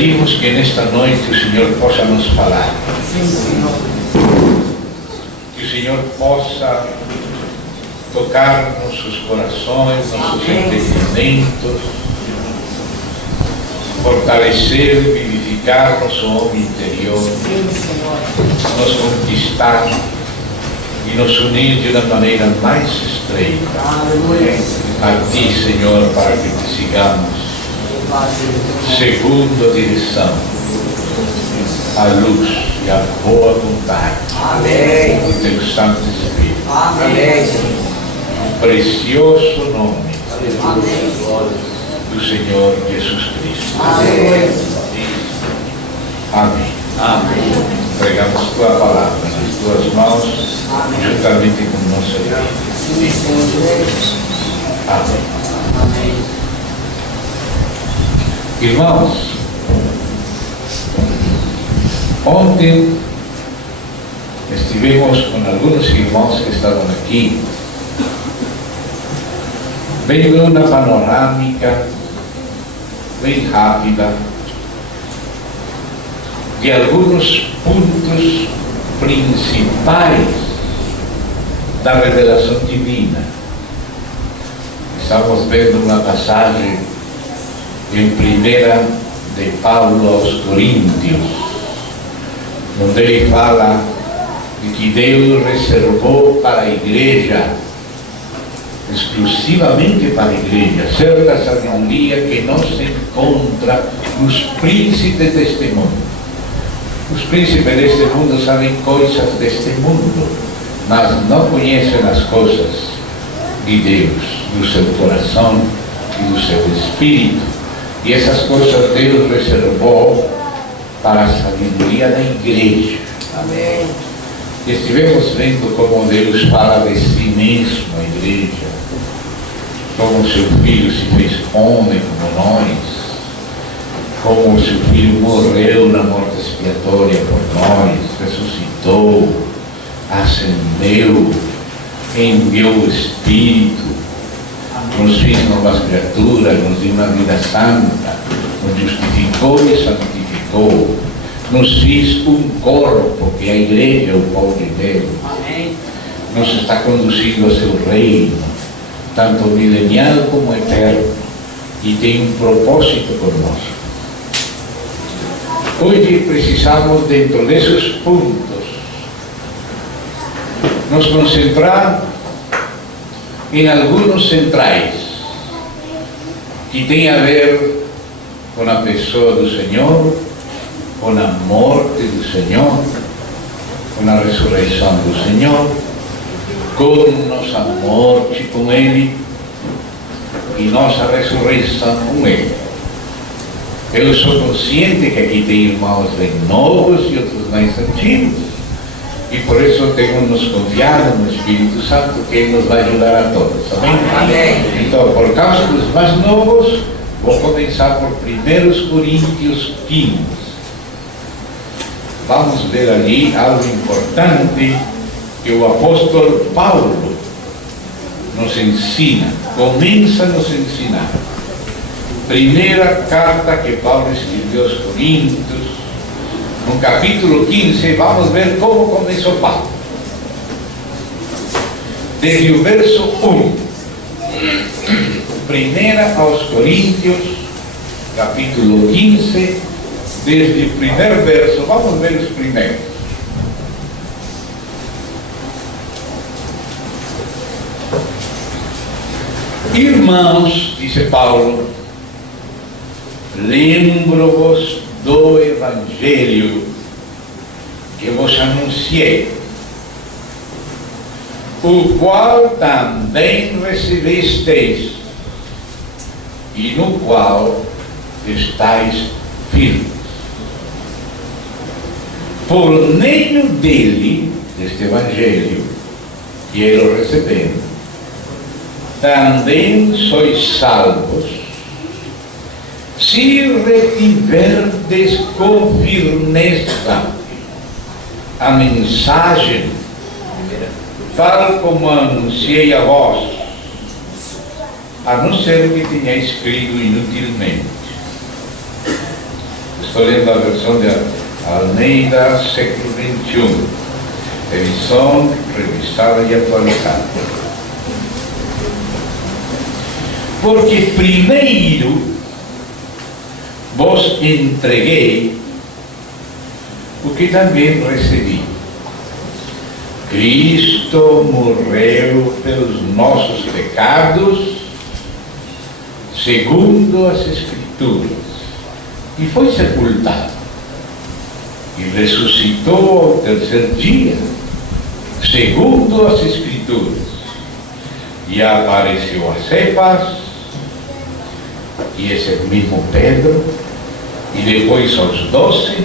Pedimos que nesta noite o Senhor possa nos falar. Que o Senhor possa tocar nossos corações, nossos entendimentos, fortalecer, vivificar nosso homem interior, nos conquistar e nos unir de uma maneira mais estreita a Ti, Senhor, para que Te sigamos segundo a direção, a luz e a boa vontade do Teu Santo Espírito. No precioso nome do Senhor Jesus Cristo. Amém. Pregamos Tua palavra nas Tuas mãos, juntamente com nossa vida. Amém. Irmãos, ontem estivemos com alguns irmãos que estavam aqui, vendo uma panorâmica bem rápida de alguns pontos principais da revelação divina. Estamos vendo uma passagem em 1 de Paulo aos Coríntios, onde ele fala de que Deus reservou para a igreja, exclusivamente para a igreja, certa sabedoria que não se encontra nos príncipes deste mundo. Os príncipes deste mundo sabem coisas deste mundo, mas não conhecem as coisas de Deus, do seu coração e do seu espírito. E essas coisas Deus reservou para a sabedoria da igreja. Amém. Estivemos vendo como Deus fala de si mesmo, a igreja, como seu Filho se fez homem como nós, como o seu Filho morreu na morte expiatória por nós, ressuscitou, ascendeu, enviou o Espírito, nos fez novas criaturas, nos deu uma vida santa, nos justificou e santificou, nos fez um corpo, que é a igreja, o povo de Deus. Amém. Nos está conduzindo ao seu reino, tanto milenial como eterno, e tem um propósito conosco. Hoje precisamos, dentro desses pontos, nos concentrar em alguns centrais que têm a ver com a pessoa do Senhor, com a morte do Senhor, com a ressurreição do Senhor, com nossa morte com Ele e nossa ressurreição com Ele. Eu sou consciente que aqui tem irmãos bem novos e outros mais antigos, e por isso temos nos confiado no Espírito Santo, que Ele nos vai ajudar a todos. Amém? Amém. Então, por causa dos mais novos, vou começar por 1 Coríntios 15. Vamos ver ali algo importante que o apóstolo Paulo nos ensina, começa a nos ensinar. Primeira carta que Paulo escreveu aos Coríntios, no capítulo 15, vamos ver como começou Paulo. Desde o verso 1. Primeira aos Coríntios, capítulo 15, desde o primeiro verso. Vamos ver os primeiros. Irmãos, disse Paulo, lembro-vos do Evangelho que vos anunciei, o qual também recebesteis e no qual estáis firmes. Por meio dele, deste Evangelho, que ele recebeu, também sois salvos, se retiverdes com firmeza a mensagem, tal como anunciei a vós, a não ser que tenha escrito inutilmente. Estou lendo a versão de Almeida, século XXI. Edição revisada e atualizada. Porque primeiro vos entreguei o que também recebi. Cristo morreu pelos nossos pecados, segundo as Escrituras, e foi sepultado, e ressuscitou ao terceiro dia, segundo as Escrituras, e apareceu a Cefas, e esse mesmo Pedro, e depois aos 12,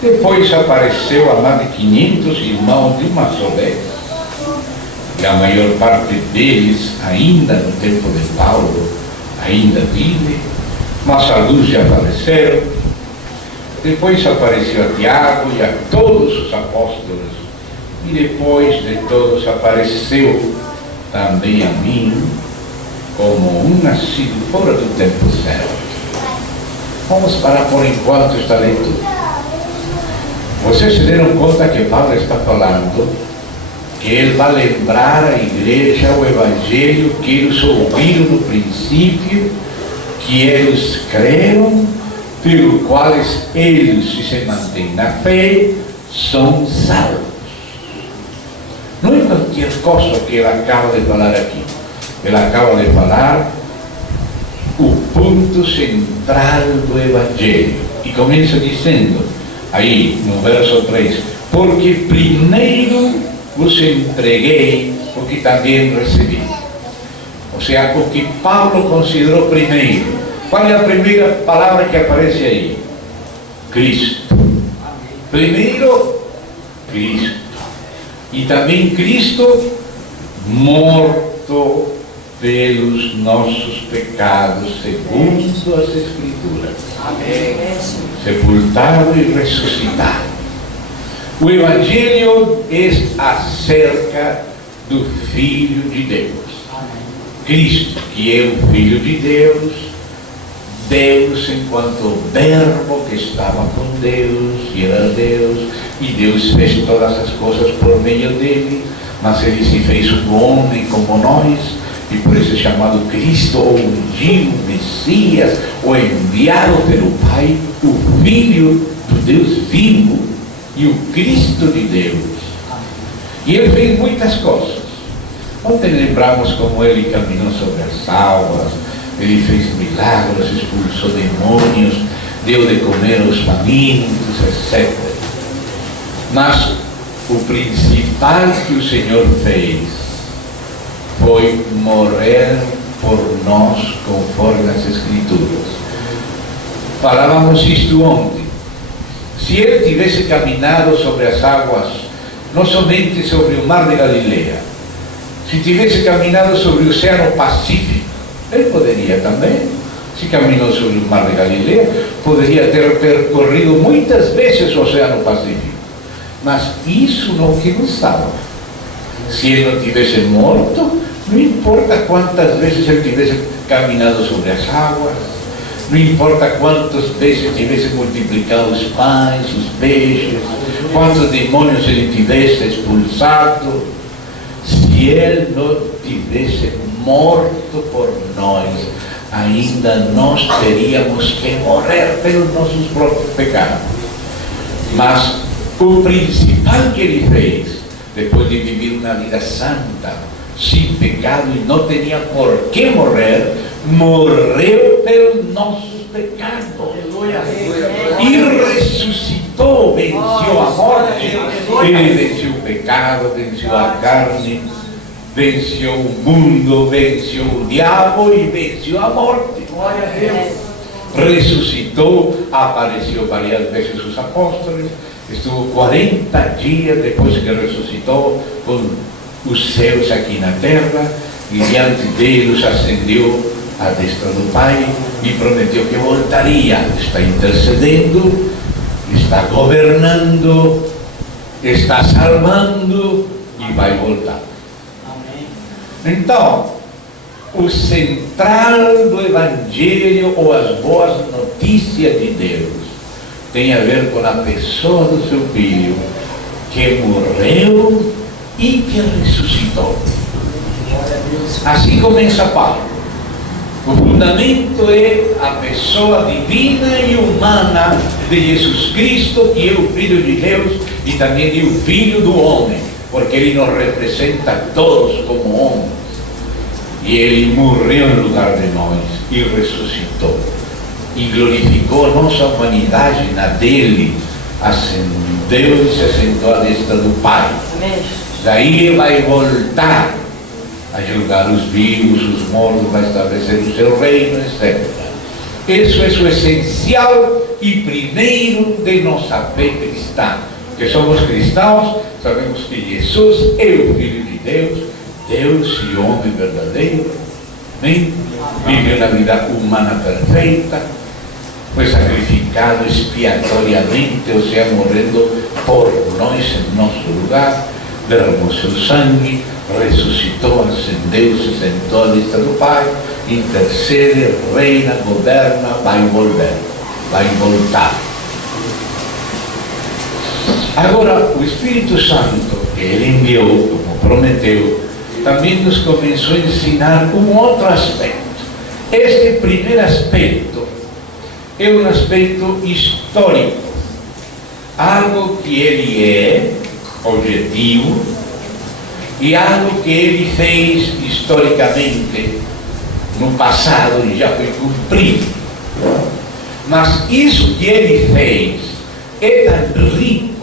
depois apareceu a mais de 500 irmãos de uma só vez, e a maior parte deles, ainda no tempo de Paulo, ainda vive, mas alguns já faleceram. Depois apareceu a Tiago e a todos os apóstolos, e depois de todos apareceu também a mim, como um nascido fora do tempo certo. Vamos parar por enquanto esta leitura. Vocês se deram conta que Paulo está falando que ele vai lembrar à igreja o evangelho que eles ouviram no princípio, que eles creram, pelo qual eles, se se mantêm na fé, são salvos. Não é qualquer coisa que ele acaba de falar aqui. Ele acaba de falar o ponto central do evangelho. E começa dizendo, aí no verso 3, porque primeiro vos entreguei o que também recebi. Ou seja, o que Paulo considerou primeiro. Qual é a primeira palavra que aparece aí? Cristo. Primeiro, Cristo. E também Cristo morto pelos nossos pecados, segundo as Escrituras. Amém. Sepultado e ressuscitado. O Evangelho é acerca do Filho de Deus. Cristo, que é o Filho de Deus, Deus enquanto Verbo que estava com Deus e era Deus, e Deus fez todas as coisas por meio dele, mas ele se fez um homem como nós, e por isso é chamado Cristo, o ungido, o Messias, o enviado pelo Pai, o Filho do Deus vivo e o Cristo de Deus. E ele fez muitas coisas. Ontem lembramos como ele caminhou sobre as águas, ele fez milagres, expulsou demônios, deu de comer aos famintos, etc. Mas o principal que o Senhor fez foi morrer por nós conforme as Escrituras. Falávamos isto ontem. Se ele tivesse caminhado sobre as águas, não somente sobre o mar de Galileia, se tivesse caminhado sobre o Oceano Pacífico, ele poderia também, se caminhou sobre o mar de Galileia, poderia ter percorrido muitas vezes o Oceano Pacífico. Mas isso não que nos salva. Se ele não tivesse morto, não importa quantas vezes ele tivesse caminhado sobre as águas, não importa quantas vezes tivesse multiplicado os pães, os peixes, quantos demônios ele tivesse expulsado, se ele não tivesse morto por nós, ainda nós teríamos que morrer pelos nossos próprios pecados. Mas o principal que ele fez, depois de viver uma vida santa, sem pecado, e não tinha por que morrer, morreu pelos nossos pecados. E ressuscitou, venceu a morte. Ele venceu o pecado, venceu a carne, venceu o mundo, venceu o diabo e venceu a morte. Glória a Deus. Ressuscitou, apareceu várias vezes os apóstolos, estuvo 40 dias depois que ressuscitou com os céus aqui na terra, e diante deles ascendeu à destra do Pai e prometeu que voltaria. Está intercedendo, está governando, está salvando e vai voltar. Amém. Então, o central do Evangelho, ou as boas notícias de Deus, tem a ver com a pessoa do seu Filho, que morreu e que ressuscitou. Assim começa Paulo. O fundamento é a pessoa divina e humana de Jesus Cristo, que é o Filho de Deus e também é o Filho do homem, porque Ele nos representa a todos como homens. E Ele morreu em lugar de nós e ressuscitou. E glorificou a nossa humanidade na dele, ascendeu e se assentou à destra do Pai. Daí Ele vai voltar a julgar os vivos, os mortos, vai estabelecer o seu reino, etc. Isso é o essencial e primeiro de nossa fé cristã. Que somos cristãos, sabemos que Jesus é o Filho de Deus, Deus e homem verdadeiro, amém? Viveu na vida humana perfeita, foi sacrificado expiatoriamente, ou seja, morrendo por nós em nosso lugar, derramou seu sangue, ressuscitou, ascendeu, se sentou à destra do Pai, intercede, reina, governa, vai voltar. Agora, o Espírito Santo, que Ele enviou, como prometeu, também nos começou a ensinar um outro aspecto. Este primeiro aspecto é um aspecto histórico, algo que Ele é objetivo e algo que Ele fez historicamente no passado e já foi cumprido. Mas isso que Ele fez é tão rico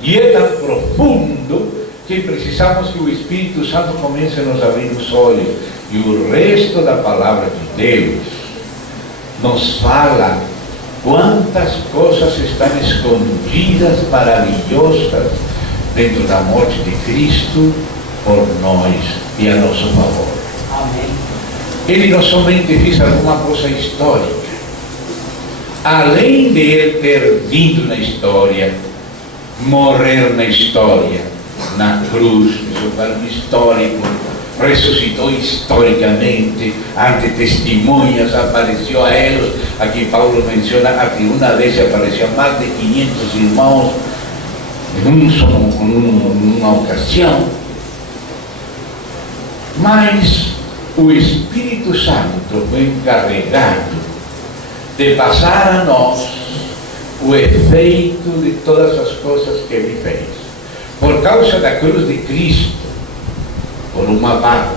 e é tão profundo que precisamos que o Espírito Santo comece a nos abrir os olhos, e o resto da palavra de Deus nos fala quantas coisas estão escondidas, maravilhosas, dentro da morte de Cristo por nós e a nosso favor. Amém. Ele não somente fez alguma coisa histórica, além de Ele ter vindo na história, morrer na história, na cruz, isso é um histórico, ressuscitou historicamente, ante testemunhas, apareceu a eles. Aqui Paulo menciona que uma vez apareceu a mais de 500 irmãos em uma ocasião. Mas o Espírito Santo foi encarregado de passar a nós o efeito de todas as coisas que Ele fez. Por causa da cruz de Cristo, por uma parte,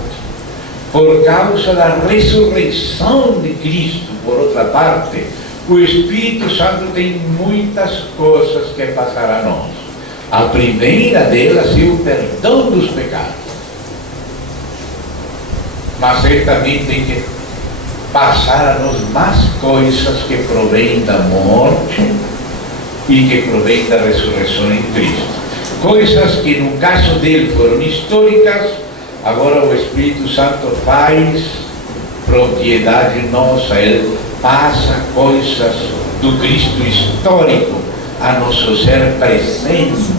por causa da ressurreição de Cristo, por outra parte, o Espírito Santo tem muitas coisas que passar a nós. A primeira delas é o perdão dos pecados. Mas Ele também tem que passar a nós mais coisas que provêm da morte e que provêm da ressurreição em Cristo. Coisas que no caso dele foram históricas, agora o Espírito Santo faz propriedade nossa. Ele passa coisas do Cristo histórico a nosso ser presente.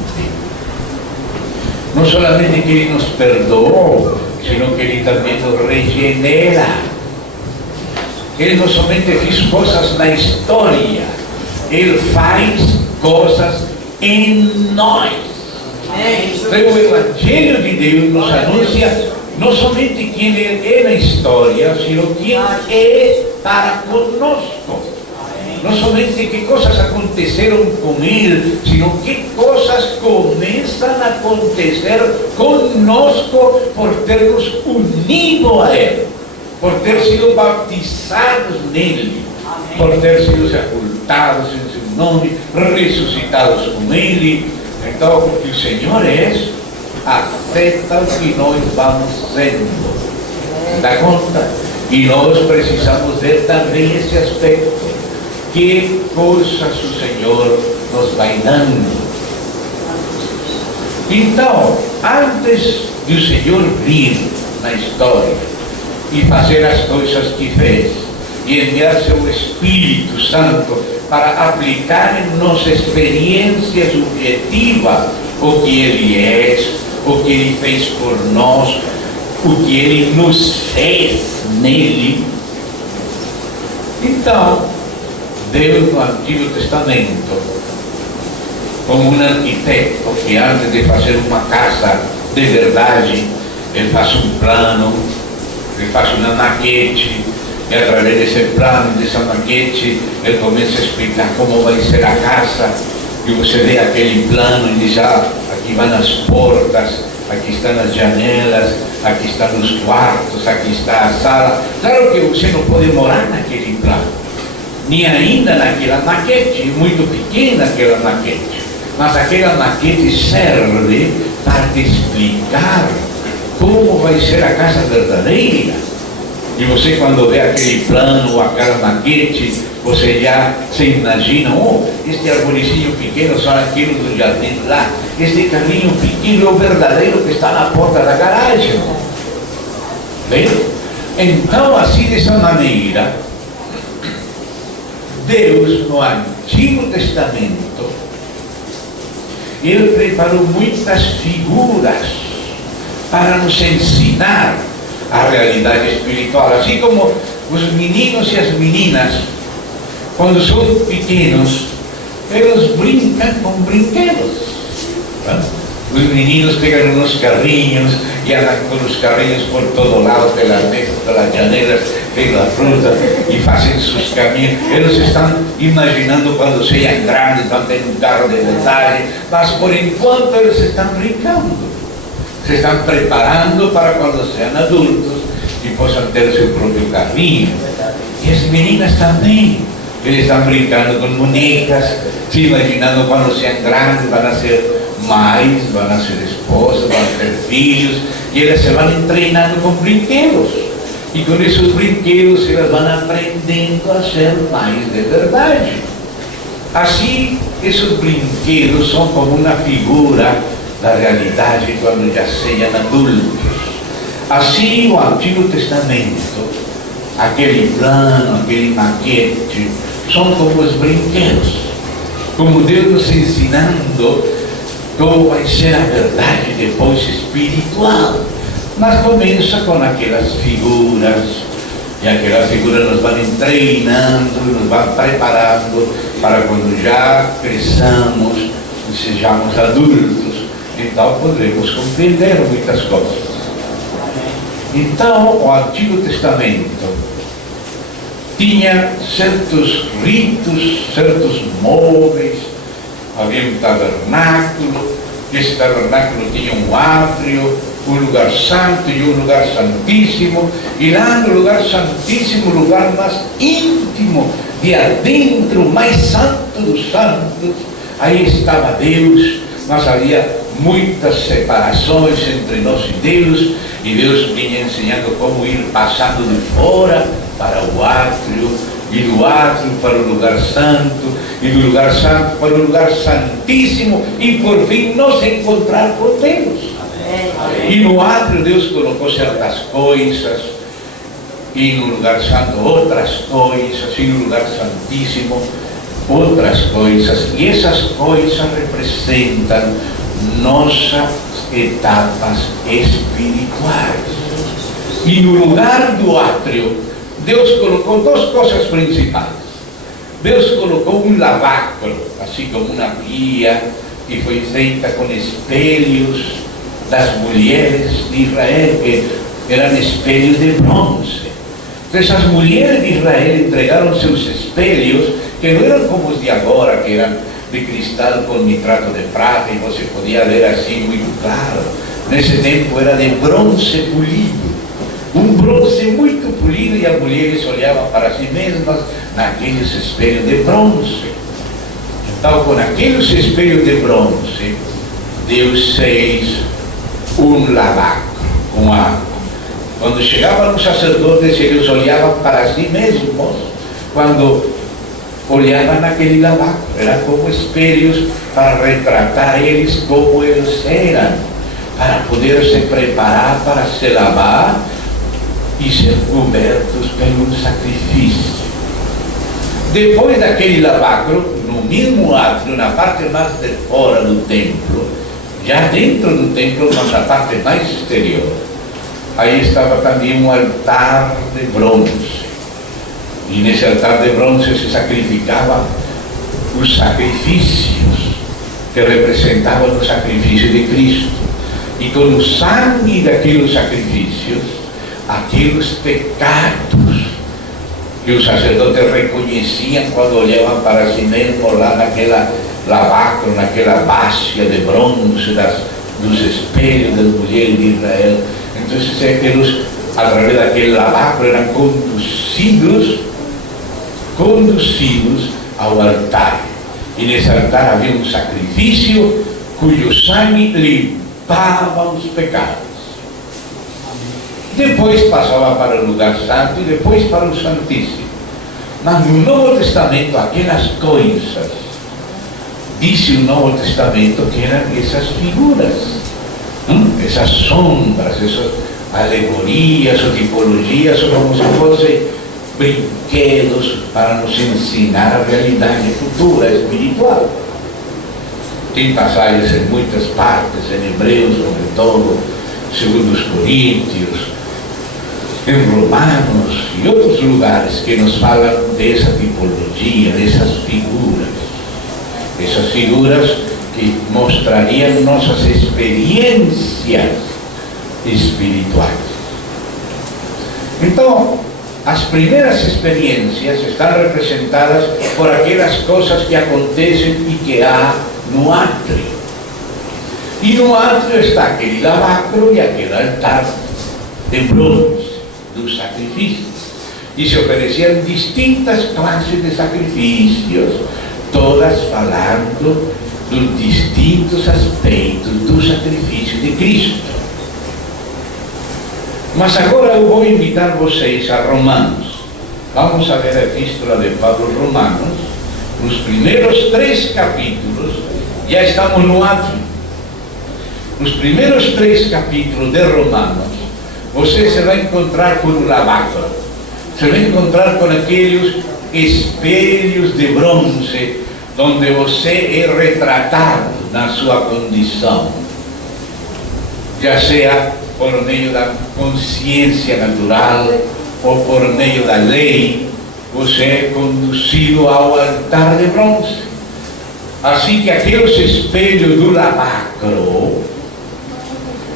Não somente que Ele nos perdoou, sino que Ele também nos regenera. Ele não somente fez coisas na história, Ele faz coisas em nós. Então, o Evangelho de Deus nos anuncia não somente quem Ele é na história, sino quem é para conosco. Não somente que coisas aconteceram com Ele, sino que coisas começam a acontecer conosco por termos unido a Ele, por ter sido batizados nele, por ter sido sepultados em seu nome, ressuscitados com Ele. Então, porque o Senhor afeta o que nós vamos sendo. Dá conta? E nós precisamos ver também esse aspecto. Que coisas o Senhor nos vai dando. Então, antes de o Senhor vir na história e fazer as coisas que fez, e enviar seu Espírito Santo para aplicar em nossa experiência subjetiva o que Ele é, o que Ele fez por nós, o que Ele nos fez nele. Então, Deus no Antigo Testamento, como um arquiteto que antes de fazer uma casa de verdade, ele faz um plano, ele faz uma maquete, e através desse plano, dessa maquete, ele começa a explicar como vai ser a casa, e você vê aquele plano e diz, aqui vão as portas, aqui estão as janelas, aqui estão os quartos, aqui está a sala. Claro que você não pode morar naquele plano, nem ainda naquela maquete, muito pequena aquela maquete, mas aquela maquete serve para te explicar como vai ser a casa verdadeira. E você, quando vê aquele plano ou aquela maquete, você já se imagina, este arborizinho pequeno só aquilo do jardim lá, este carrinho pequeno é o verdadeiro que está na porta da garagem. Bem? Então, assim, dessa maneira, Deus, no Antigo Testamento, Ele preparou muitas figuras para nos ensinar a realidade espiritual. Assim como os meninos e as meninas, quando são pequenos, eles brincam com brinquedos. Os meninos pegam nos carrinhos e andam com os carrinhos por todo lado, pelas mesas, pelas janelas, pela fruta, e fazem seus caminhos. Eles estão imaginando quando sejam grandes, vão ter um carro de verdade, mas por enquanto eles estão brincando. Se estão preparando para quando sejam adultos e possam ter o seu próprio carrinho. E as meninas também. Eles estão brincando com bonecas, se imaginando quando sejam grandes, vão ser mães, vão ser esposas, vão ter filhos, e elas se vão treinando com brinquedos. E com esses brinquedos elas vão aprendendo a ser mães de verdade. Assim, esses brinquedos são como uma figura da realidade quando já sejam adultos. Assim, o Antigo Testamento, aquele plano, aquele maquete, são como os brinquedos, como Deus nos ensinando como vai ser a verdade depois espiritual. Mas começa com aquelas figuras, e aquelas figuras nos vão treinando, nos vão preparando para quando já cresçamos e sejamos adultos, então poderemos compreender muitas coisas. Então, o Antigo Testamento tinha certos ritos, certos móveis. Havia um tabernáculo, esse tabernáculo tinha um átrio, um lugar santo e um lugar santíssimo, e lá no lugar santíssimo, o lugar mais íntimo, de adentro, mais santo dos santos, aí estava Deus, mas havia muitas separações entre nós e Deus vinha ensinando como ir passando de fora para o átrio, e do átrio para o lugar santo, e do lugar santo para o lugar santíssimo, e por fim nos encontrar com Deus. Amém. E no átrio Deus colocou certas coisas, e no lugar santo outras coisas, e no lugar santíssimo outras coisas, e essas coisas representam nossas etapas espirituais. E no lugar do átrio Deus colocou duas coisas principais. Deus colocou um lavacro, assim como uma pia, que foi feita com espelhos das mulheres de Israel, que eram espelhos de bronze. Então, essas mulheres de Israel entregaram seus espelhos, que não eram como os de agora, que eram de cristal com nitrato de prata, e você podia ver assim muito claro. Nesse tempo era de bronze polido. Um bronze muito polido, e as mulheres olhavam para si mesmas naqueles espelhos de bronze. Então, com aqueles espelhos de bronze, Deus fez um lavacro com água. Quando chegavam os sacerdotes, eles olhavam para si mesmos quando olhavam naquele lavacro. Eram como espelhos para retratar eles como eles eram, para poder se preparar para se lavar e ser cobertos pelo sacrifício. Depois daquele lavacro, no mesmo átrio, na parte mais de fora do templo, já dentro do templo, mas na parte mais exterior, aí estava também um altar de bronze. E nesse altar de bronze se sacrificavam os sacrifícios que representavam o sacrifício de Cristo. E com o sangue daqueles sacrifícios, aqueles pecados que os sacerdotes reconheciam quando olhavam para si mesmos lá naquela lavacro, naquela báscula de bronze dos espelhos das mulheres de Israel. Então, aqueles, através daquele lavacro, eram conduzidos ao altar. E nesse altar havia um sacrifício cujo sangue limpava os pecados. Depois passava para o lugar santo e depois para o Santíssimo. Mas no Novo Testamento, aquelas coisas, disse o Novo Testamento que eram essas figuras, essas sombras, essas alegorias ou tipologias, ou como se fossem brinquedos para nos ensinar a realidade futura, espiritual. Tem passagens em muitas partes, em Hebreus, sobretudo, segundo os Coríntios, em Romanos e outros lugares que nos falam dessa tipologia, dessas figuras. Essas figuras que mostrariam nossas experiências espirituais. Então, as primeiras experiências estão representadas por aquelas coisas que acontecem e que há no átrio. E no átrio está aquele lavacro e aquele altar de bronze dos sacrifícios. E se ofereciam distintas classes de sacrifícios, todas falando dos distintos aspectos do sacrifício de Cristo. Mas agora eu vou invitar vocês a Romanos. Vamos a ver a epístola de Paulo aos Romanos. Nos primeiros 3 capítulos, já estamos no átrio. Nos primeiros 3 capítulos de Romanos, você se vai encontrar com o lavacro. Você vai encontrar com aqueles espelhos de bronze, onde você é retratado na sua condição, já seja por meio da consciência natural ou por meio da lei, você é conduzido ao altar de bronze. Assim que aqueles espelhos do lavacro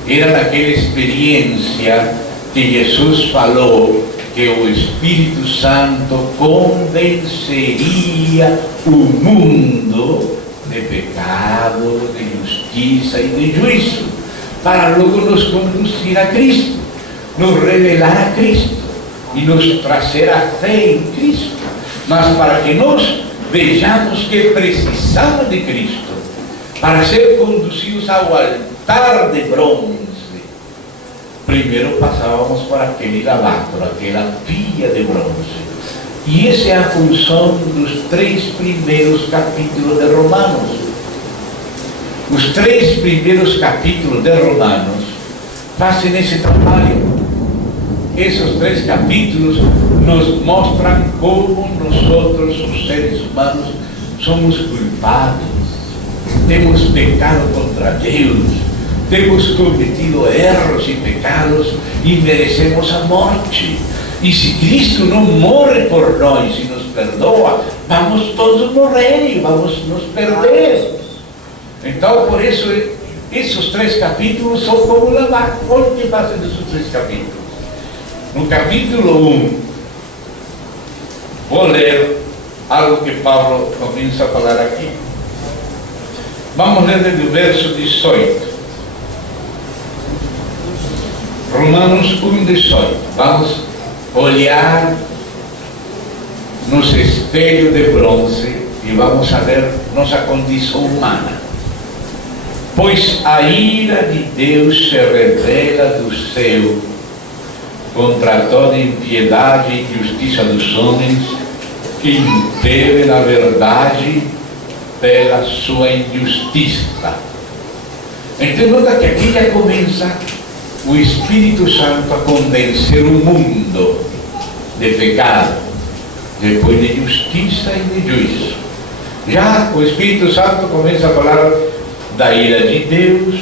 eram aquela experiência que Jesus falou que o Espírito Santo convenceria o mundo de pecado, de justiça e de juízo, para logo nos conduzir a Cristo, nos revelar a Cristo e nos trazer a fé em Cristo. Mas para que nós vejamos que precisamos de Cristo para ser conduzidos ao altar de bronze, primeiro passávamos por aquele lavacro, aquela pia de bronze. E essa é a função dos 3 primeiros capítulos de Romanos. Os 3 primeiros capítulos de Romanos fazem esse trabalho. Esses 3 capítulos nos mostram como nós, os seres humanos, somos culpados, temos pecado contra Deus, temos cometido erros e pecados e merecemos a morte. E se Cristo não morre por nós e nos perdoa, vamos todos morrer, vamos nos perder. Então, por isso, esses 3 capítulos são como lavar. Olha o que fazem nesses 3 capítulos. No capítulo 1, vou ler algo que Paulo começa a falar aqui. Vamos ler desde o verso 18. Romanos 1:18. Vamos olhar nos espelhos de bronze e vamos a ver nossa condição humana. Pois a ira de Deus se revela do céu contra toda impiedade e injustiça dos homens que impedem a verdade pela sua injustiça. Então nota que aqui já começa o Espírito Santo a convencer o mundo de pecado, depois de justiça e de juízo. Já o Espírito Santo começa a falar da ira de Deus,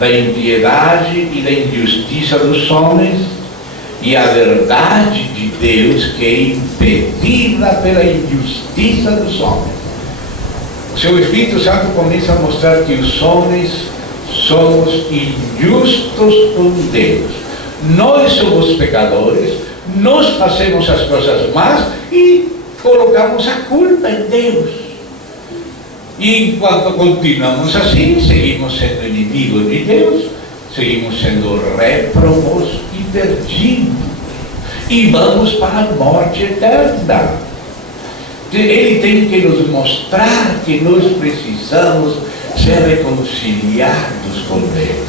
da impiedade e da injustiça dos homens e a verdade de Deus que é impedida pela injustiça dos homens. O seu Espírito Santo começa a mostrar que os homens somos injustos com Deus. Nós somos pecadores, nós fazemos as coisas más e colocamos a culpa em Deus. E enquanto continuamos assim, seguimos sendo inimigos de Deus, seguimos sendo réprobos e perdidos, e vamos para a morte eterna. Ele tem que nos mostrar que nós precisamos ser reconciliados com Deus.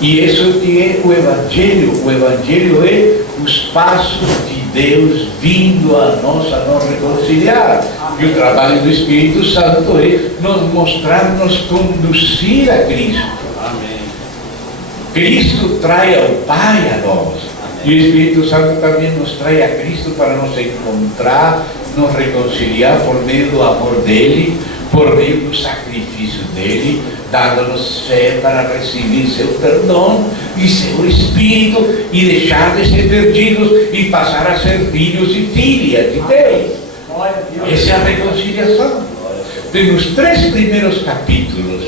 E isso que é o Evangelho. O Evangelho é os passos de Deus vindo a nós a nos reconciliar. E o trabalho do Espírito Santo é nos mostrar, nos conduzir a Cristo. Amém. Cristo traz ao Pai a nós. E o Espírito Santo também nos traz a Cristo para nos encontrar, nos reconciliar por meio do amor dele, por meio do sacrifício dele, dando-nos fé para receber seu perdão e seu Espírito e deixar de ser perdidos e passar a ser filhos e filhas de Deus. Essa é a reconciliação. Tem nos 3 primeiros capítulos,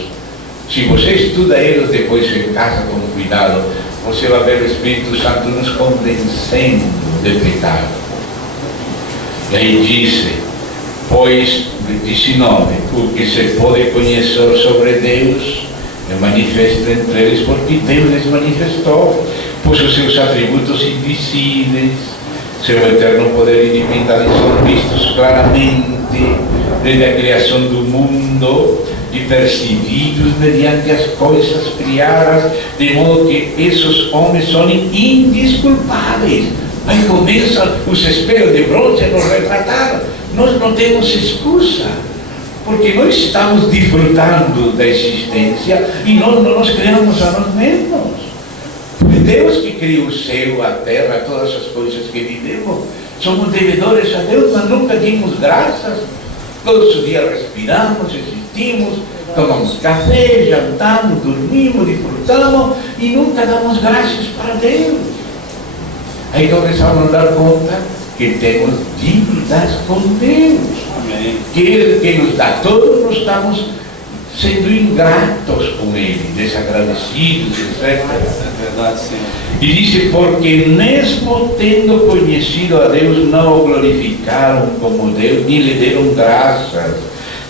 se você estuda eles depois em casa com cuidado, você vai ver o Espírito Santo nos convencendo de pecado. E aí disse, pois, 19, o que se pode conhecer sobre Deus é manifesto entre eles, porque Deus les manifestou, pois os seus atributos invisíveis, seu eterno poder e divindade são vistos claramente desde a criação do mundo e percebidos mediante as coisas criadas, de modo que esses homens são indesculpáveis. Aí começam os espelhos de bronze a nos retratar. Nós não temos excusa, porque nós estamos desfrutando da existência e nós não nos criamos a nós mesmos. Foi Deus que criou o céu, a terra, todas as coisas que vivemos. Somos devedores a Deus, mas nunca dimos graças. Todos os dias respiramos, existimos, tomamos café, jantamos, dormimos, desfrutamos e nunca damos graças para Deus. Aí começamos a dar conta que temos dívidas com Deus. Amém. Que Ele que nos dá tudo, nós estamos sendo ingratos com Ele, desagradecidos, etc. É verdade, Senhor. E disse, porque mesmo tendo conhecido a Deus, não o glorificaram como Deus, nem lhe deram graças.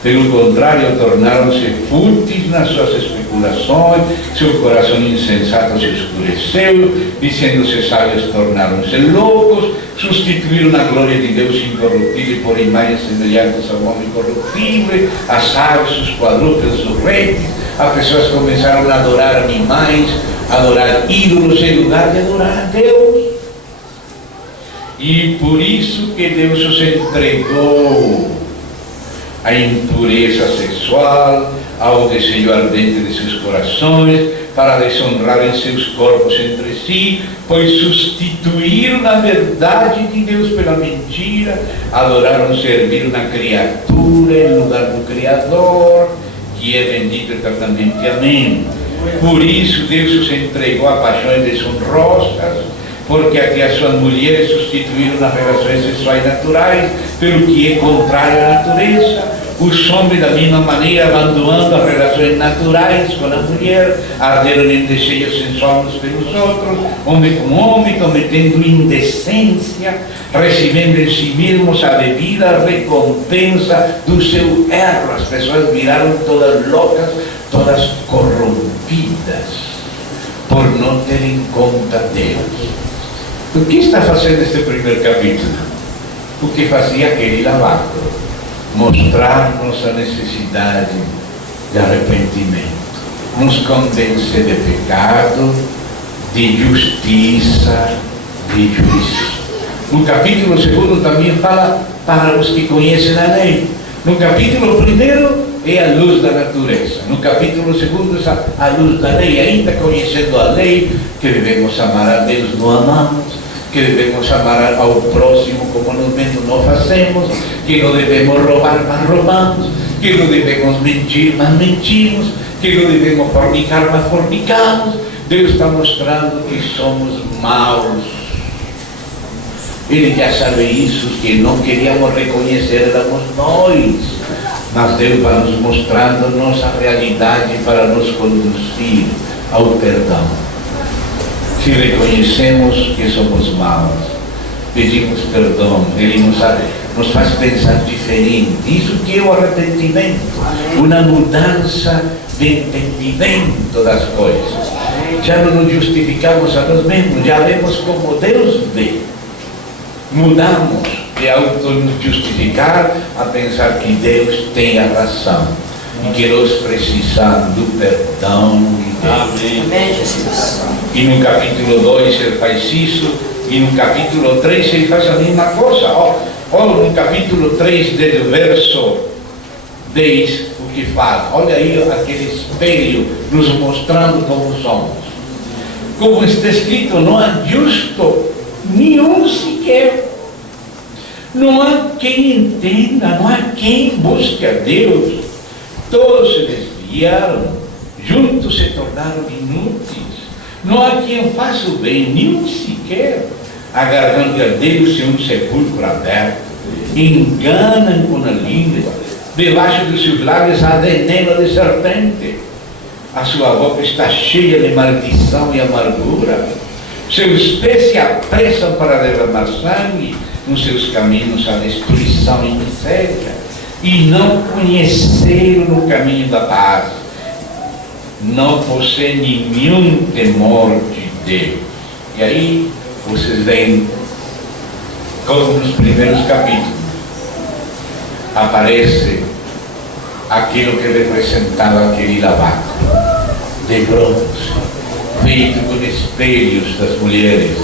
Pelo contrário, tornaram-se fúteis nas suas especulações, seu coração insensato se escureceu, dizendo-se sábios, tornaram-se loucos, substituíram a glória de Deus incorruptível por imagens semelhantes ao homem corruptível, as aves, os quadrúpedes, os répteis. As pessoas começaram a adorar animais, a adorar ídolos, em lugar de adorar a Deus. E por isso que Deus os entregou a impureza sexual, ao desejo ardente de seus corações, para desonrarem seus corpos entre si, pois substituíram a verdade de Deus pela mentira, adoraram servir uma criatura em lugar do Criador, que é bendito eternamente. Amém. Por isso Deus os entregou a paixões desonrosas, porque até as suas mulheres substituíram as relações sexuais naturais pelo que é contrário à natureza. Os homens, da mesma maneira, abandonando as relações naturais com a mulher, arderam em desejo sensual uns pelos outros, homem com homem, cometendo indecência, recebendo em si mesmos a devida recompensa do seu erro. As pessoas viraram todas loucas, todas corrompidas, por não terem em conta Deus. O que está fazendo este primeiro capítulo? O que fazia aquele lavado? Mostrar-nos a necessidade de arrependimento, nos convencer de pecado, de justiça, de juízo. No capítulo 2 também fala para os que conhecem a lei. No capítulo 1 é a luz da natureza. No capítulo 2 a luz da lei, ainda conhecendo a lei, que devemos amar a Deus, não amamos, que devemos amar ao próximo como nós mesmos não fazemos, que não devemos roubar, mas roubamos, que não devemos mentir, mas mentimos, que não devemos fornicar, mas fornicamos. Deus está mostrando que somos maus, Ele já sabe isso, que não queríamos reconhecer, éramos nós. Mas Deus vai nos mostrando nossa realidade para nos conduzir ao perdão. Se reconhecemos que somos maus, pedimos perdão, Ele nos faz pensar diferente. Isso que é o arrependimento, uma mudança de entendimento das coisas. Já não nos justificamos a nós mesmos, já vemos como Deus vê. Mudamos de auto nos justificar a pensar que Deus tem a razão e que nós precisamos do perdão de Deus. Amém, Jesus. E no capítulo 2 ele faz isso, e no capítulo 3 ele faz a mesma coisa. Olha no capítulo 3 do verso 10 o que fala. Olha aí aquele espelho nos mostrando como somos. Como está escrito, não há justo nenhum sequer. Não há quem entenda, não há quem busque a Deus. Todos se desviaram, juntos se tornaram inúteis. Não há quem faça o bem, nenhum sequer. A garganta deles é um sepulcro aberto. Enganam com a língua. Debaixo dos seus lábios há veneno de serpente. A sua boca está cheia de maldição e amargura. Seus pés se apressam para derramar sangue. Nos seus caminhos a destruição e miséria. E não conheceram no caminho da paz. Não possuem nenhum temor de Deus. E aí vocês veem como nos primeiros capítulos aparece aquilo que representava aquele lavacro de bronze, feito com espelhos das mulheres,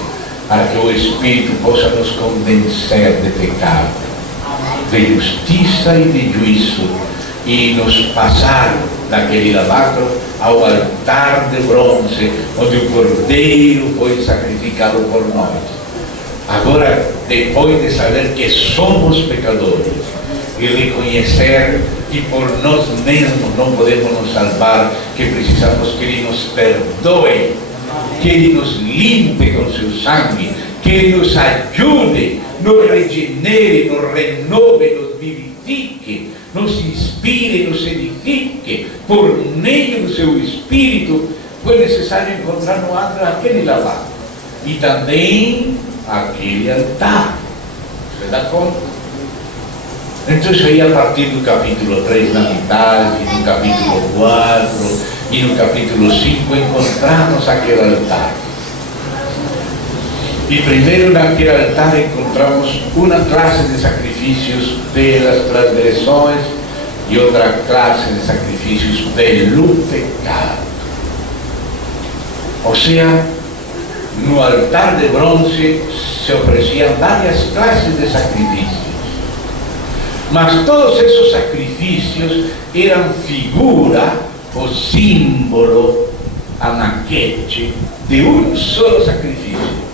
para que o Espírito possa nos convencer de pecado, de justiça e de juízo, e nos passar daquele lavacro ao altar de bronze, onde o Cordeiro foi sacrificado por nós. Agora, depois de saber que somos pecadores e reconhecer que por nós mesmos não podemos nos salvar, que precisamos que Ele nos perdoe, que Ele nos limpe com seu sangue, que Ele nos ajude, nos regenere, nos renove, nos vivifique, nos inspire, nos edifique, por meio do seu Espírito. Foi necessário encontrar no antro aquele lavacro e também aquele altar. Você dá conta? Então, aí a partir do capítulo 3 na metade, no capítulo 4 e no capítulo 5 encontramos aquele altar. E primeiro naquele altar encontramos uma classe de sacrifícios pelas transgressões e outra classe de sacrifícios pelo pecado. Ou seja, no altar de bronze se ofereciam várias classes de sacrifícios. Mas todos esses sacrifícios eram figura, o símbolo, a maquete de um só sacrifício.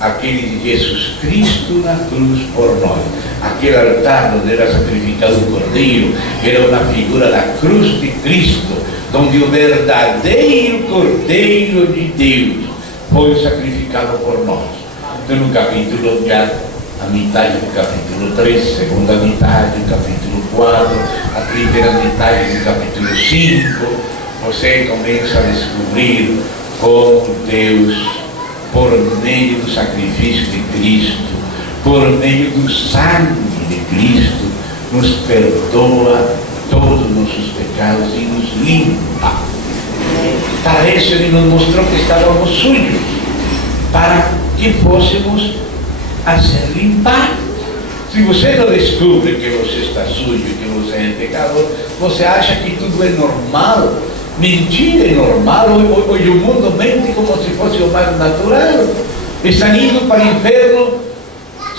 Aquele de Jesus Cristo na cruz por nós. Aquele altar onde era sacrificado o Cordeiro era uma figura da cruz de Cristo, onde o verdadeiro Cordeiro de Deus foi sacrificado por nós. Então, no capítulo, já a metade do capítulo 3, segunda metade do capítulo 4, a primeira metade do capítulo 5, você começa a descobrir como Deus, por meio do sacrifício de Cristo, por meio do sangue de Cristo, nos perdoa todos os nossos pecados e nos limpa. Para isso Ele nos mostrou que estávamos sujos, para que fôssemos a ser limpados. Se você não descobre que você está sujo, que você é pecador, você acha que tudo é normal. Mentira é normal. Hoje o mundo mente como se fosse o mais natural. Estão indo para o inferno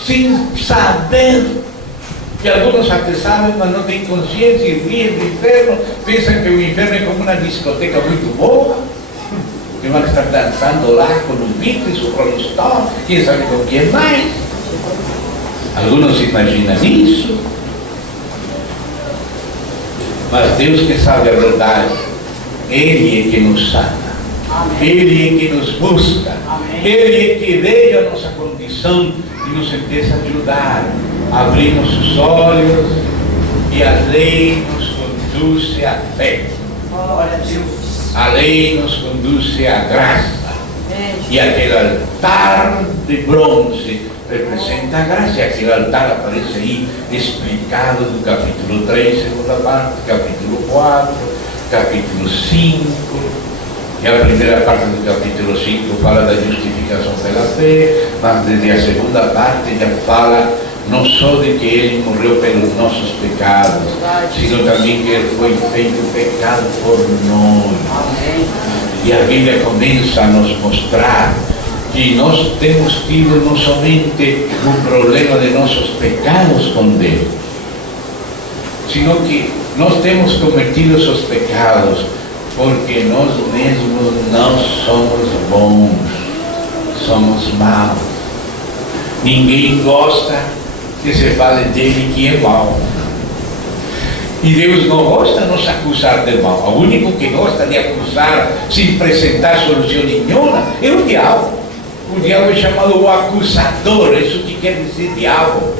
sem saber. Que alguns até sabem, mas não têm consciência e riem do inferno. Pensam que o inferno é como uma discoteca muito boa, que vão estar dançando lá com os Beatles, o Rolling Stone, quem sabe com quem mais. Alguns imaginam isso. Mas Deus, que sabe a verdade, Ele é que nos sana. Ele é que nos busca. Ele é que veio a nossa condição de nos empieza a ajudar a abrir nossos olhos, e a lei nos conduz à fé. A lei nos conduz à graça. E aquele altar de bronze representa a graça. E aquele altar aparece aí explicado no capítulo 3, segunda parte, capítulo 4, capítulo 5. E a primeira parte do capítulo 5 fala da justificação pela fé, mas desde a segunda parte já fala não só de que Ele morreu pelos nossos pecados, sino também que Ele foi feito pecado por nós. E a Bíblia começa a nos mostrar que nós temos tido não somente um problema de nossos pecados com Deus, sino que nós temos cometido esses pecados porque nós mesmos não somos bons, somos maus. Ninguém gosta que se fale dele que é mau. E Deus não gosta de nos acusar de mal. O único que gosta de acusar sem apresentar solução nenhuma é o diabo. O diabo é chamado o acusador, isso que quer dizer diabo,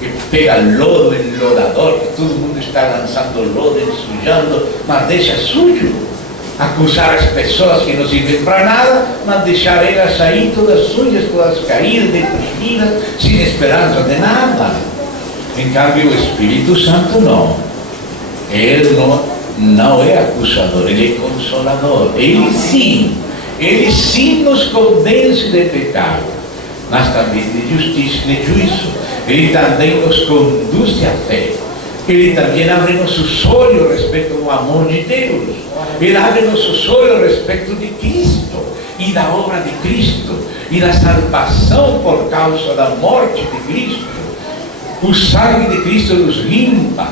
que pega lodo, enlodador, que todo mundo está lançando lodo, ensujando, mas deixa sujo. Acusar as pessoas que não servem para nada, mas deixar elas aí todas sujas, todas caídas, deprimidas, sem esperança de nada. Em cambio, o Espírito Santo não. Ele não é acusador, ele é consolador. Ele sim nos convence de pecado, mas também de justiça e de juízo. Ele também nos conduz à fé. Ele também abre nossos olhos respeito ao amor de Deus. Ele abre nossos olhos respeito de Cristo e da obra de Cristo e da salvação por causa da morte de Cristo. O sangue de Cristo nos limpa.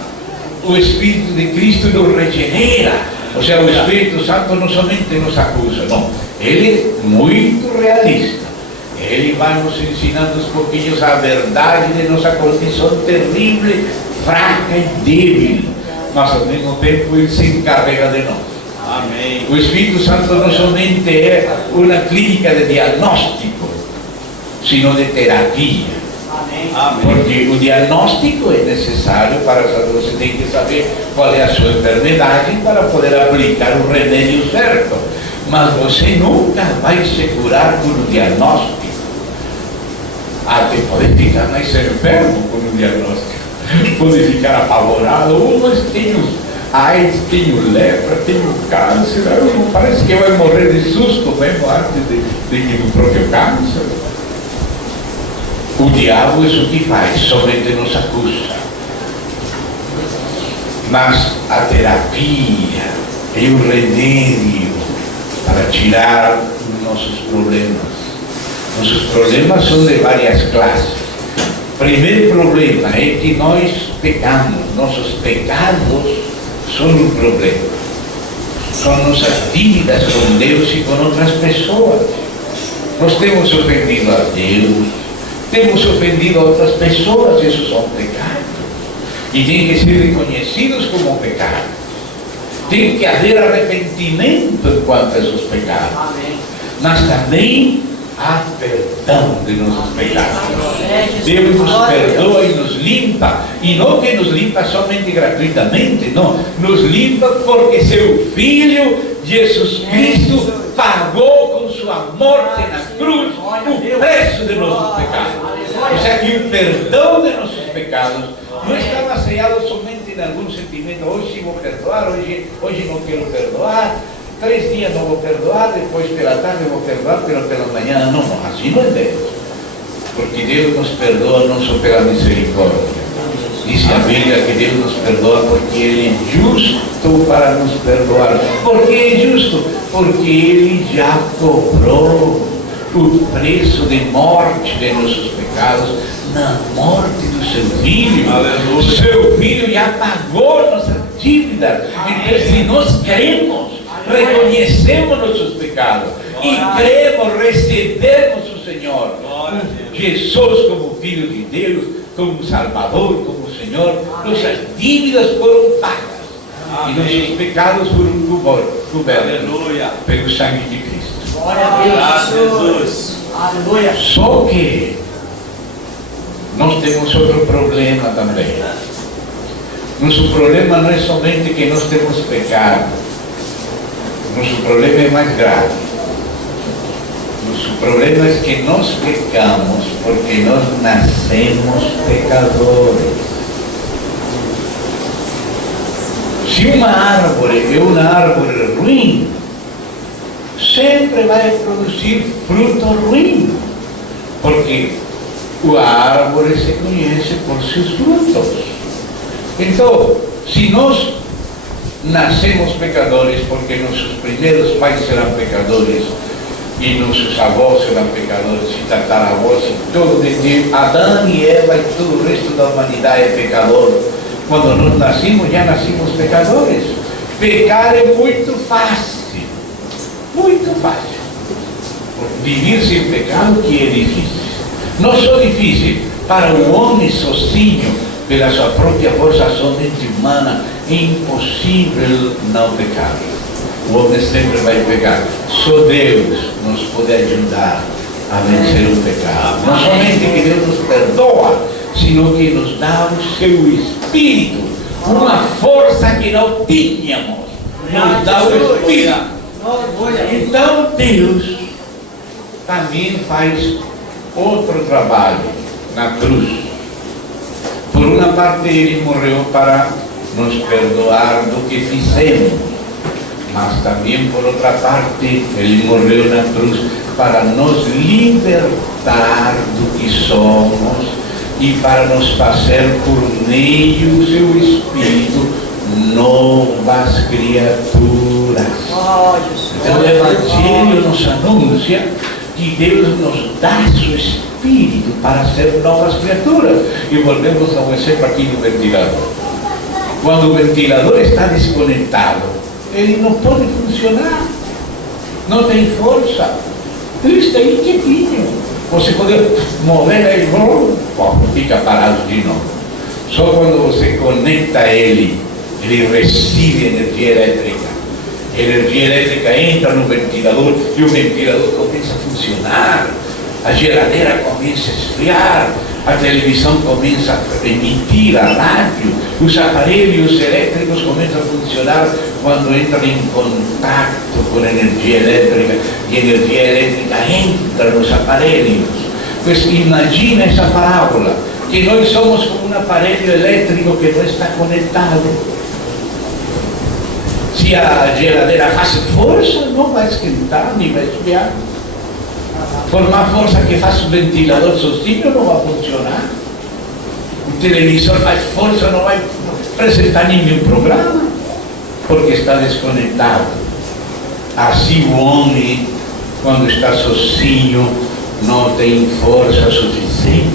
O Espírito de Cristo nos regenera. Ou seja, o Espírito Santo não somente nos acusa, não. Ele é muito realista. Ele vai nos ensinando aos pouquinhos a verdade de nossa condição terrível, fraca e débil. Mas ao mesmo tempo ele se encarrega de nós. Amém. O Espírito Santo não somente é uma clínica de diagnóstico, sino de terapia. Amém. Porque o diagnóstico é necessário para saber, você tem que saber qual é a sua enfermidade para poder aplicar o remédio certo. Mas você nunca vai se curar com o diagnóstico. Até pode ficar mais enfermo com o diagnóstico. Pode ficar apavorado. Mas tenho AIDS, tenho lepra, tenho câncer. Parece que vai morrer de susto mesmo antes de que o próprio câncer. O diabo é o que faz, somente nos acusa. Mas a terapia é o remédio para tirar nossos problemas. Nossos problemas são de várias classes. O primeiro problema é que nós pecamos. Nossos pecados são um problema. São nossas dívidas com Deus e com outras pessoas. Nós temos ofendido a Deus, temos ofendido a outras pessoas, isso são pecados. E tem que ser reconhecidos como pecados. Tem que haver arrependimento quanto a esses pecados. Amém. Mas também há perdão de nossos pecados. Deus nos perdoa e nos limpa. E não que nos limpa somente gratuitamente, não. Nos limpa porque seu Filho, Jesus Cristo, pagou com sua morte na cruz o preço de nossos pecados. Ou seja, que o perdão de nossos pecados não está baseado somente em algum sentimento. Hoje vou perdoar, hoje não quero perdoar. 3 dias não vou perdoar, depois pela tarde vou perdoar, pela manhã não. Assim não é Deus. Porque Deus nos perdoa não só pela misericórdia. Diz a Bíblia que Deus nos perdoa porque Ele é justo para nos perdoar. Por que é justo? Porque Ele já cobrou o preço de morte de nossos pecados na morte do seu Filho. Aleluia. O seu Filho já pagou nossas dívidas. Então, se nós cremos, reconhecemos nossos pecados e cremos, recebemos o Senhor, Jesus como Filho de Deus, como Salvador, como Senhor, nossas dívidas foram pagas. Amém. E nossos pecados foram cobertos pelo sangue de Cristo. Glória a Deus, Jesus. Aleluia. Só que nós temos outro problema também. Nosso problema não é somente que nós temos pecado. Nosso problema é mais grave. Nosso problema é que nós pecamos porque nós nascemos pecadores. Se uma árvore é uma árvore ruim, sempre vai produzir fruto ruim, porque a árvore se conhece por seus frutos. Então, se nós nascemos pecadores porque nossos primeiros pais eram pecadores e nossos avós eram pecadores e tataravós, e todo desde Adão e Eva e todo o resto da humanidade é pecador. Quando nós nascemos, já nascemos pecadores. Pecar é muito fácil, muito fácil. Viver sem pecado que é difícil. Não só difícil para o homem sozinho, pela sua própria força somente humana, é impossível não pecar. O homem sempre vai pecar. Só Deus nos pode ajudar a vencer o pecado. Não somente que Deus nos perdoa, sino que nos dá o seu Espírito, uma força que não tínhamos. Nos dá o Espírito. Então Deus também faz outro trabalho na cruz. Por uma parte, Ele morreu para nos perdoar do que fizemos, mas também por outra parte, Ele morreu na cruz para nos libertar do que somos e para nos fazer, por meio do seu Espírito, novas criaturas. Então o Evangelho nos anuncia que Deus nos dá seu Espírito para ser novas criaturas. E volvemos ao exemplo aqui do ventilador. Quando o ventilador está desconectado, ele não pode funcionar, não tem força, ele está aí quietinho. Você pode mover aí, fica parado de novo. Só quando você conecta ele recebe energia elétrica. A energia elétrica entra no ventilador e o ventilador começa a funcionar, a geladeira começa a esfriar, a televisão começa a emitir a rádio, os aparelhos elétricos começam a funcionar quando entram em contato com a energia elétrica, e a energia elétrica entra nos aparelhos. Pois imagina essa parábola, que nós somos como um aparelho elétrico que não está conectado. Se a geladeira faz força, não vai esquentar, nem vai esfriar. Por mais força que faça o ventilador sozinho, não vai funcionar. O televisor faz força, não vai apresentar nenhum programa, porque está desconectado. Assim o homem, quando está sozinho, não tem força suficiente.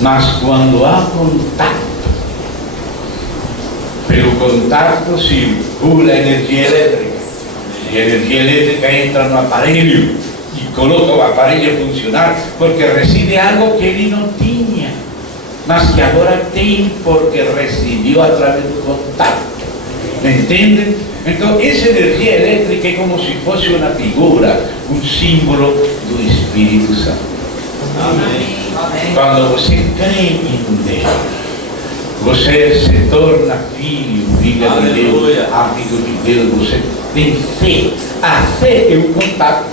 Mas quando há contato, pelo contato circula a energia elétrica. E a energia elétrica entra no aparelho e coloca o aparelho a funcionar, porque recebe algo que ele não tinha, mas que agora tem porque recebeu através do contato. Entendem? Então essa energia elétrica é como se fosse uma figura, um símbolo do Espírito Santo. Amém. Quando você crê em Deus, você se torna filho, filha de Deus, amigo de Deus, você tem fé. A fé é o contato.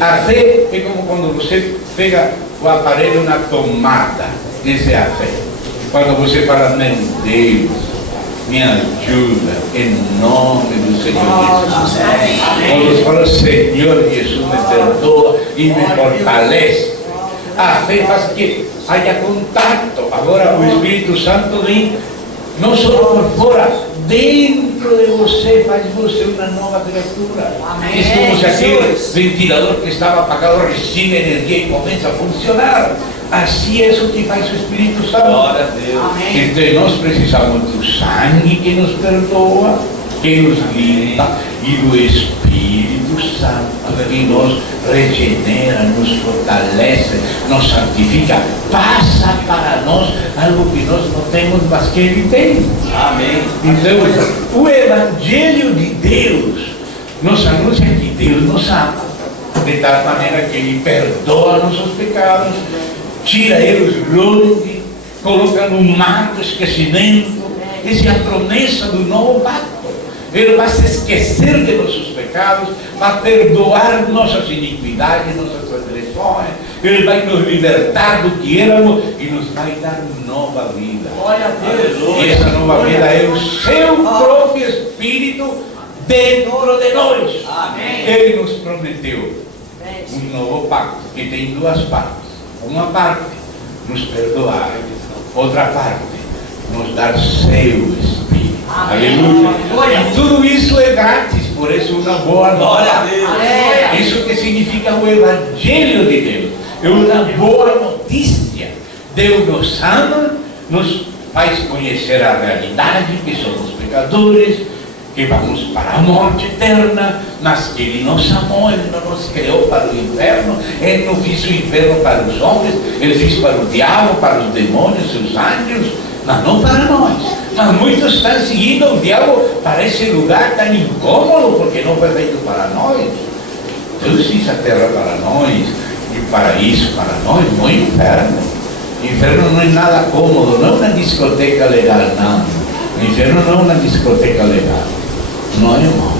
A fé é como quando você pega o aparelho na tomada. Essa é a fé. Quando você fala, meu Deus, me ajuda, em nome do Senhor Jesus. Quando você fala, Senhor Jesus, me perdoa e me fortalece. A fé faz que haja contato. Agora o Espírito Santo vem não só por fora, dentro de você, faz você uma nova criatura. Amém. É como se aquele ventilador que estava apagado recebe energia e começa a funcionar. Assim é isso que faz o Espírito Santo. Glória a Deus. Amém. Então nós precisamos do sangue que nos perdoa, que nos limpa, e do Espírito Santo que nos regenera, nos fortalece, nos santifica, passa para nós algo que nós não temos, mas que Ele tem. Amém. Então, o Evangelho de Deus nos anuncia que Deus nos ama, de tal maneira que Ele perdoa nossos pecados, tira eles longe, coloca no mar do esquecimento. Essa é a promessa do novo pacto. Ele vai se esquecer de nossos pecados, vai perdoar nossas iniquidades, nossas transgressões. Ele vai nos libertar do que éramos e nos vai dar nova vida. Glória a Deus. E essa nova vida é o seu próprio Espírito dentro de nós. Amém. Ele nos prometeu um novo pacto que tem duas partes. Uma parte, nos perdoar. Outra parte, nos dar seu Espírito. Aleluia. E tudo isso é grátis, por isso uma boa nova. Isso que significa o Evangelho de Deus. É uma boa notícia. Deus nos ama, nos faz conhecer a realidade, que somos pecadores, que vamos para a morte eterna, mas que Ele nos amou, Ele não nos criou para o inferno, Ele não fez o inferno para os homens, Ele fez para o diabo, para os demônios, os anjos, mas não para nós. Mas muitos estão seguindo o diabo para esse lugar tão incômodo, porque não foi feito para nós. Deus fez a terra para nós, e o paraíso para nós, não o inferno. O inferno não é nada cômodo, não é uma discoteca legal, não. O inferno não é uma discoteca legal. Não é, irmão.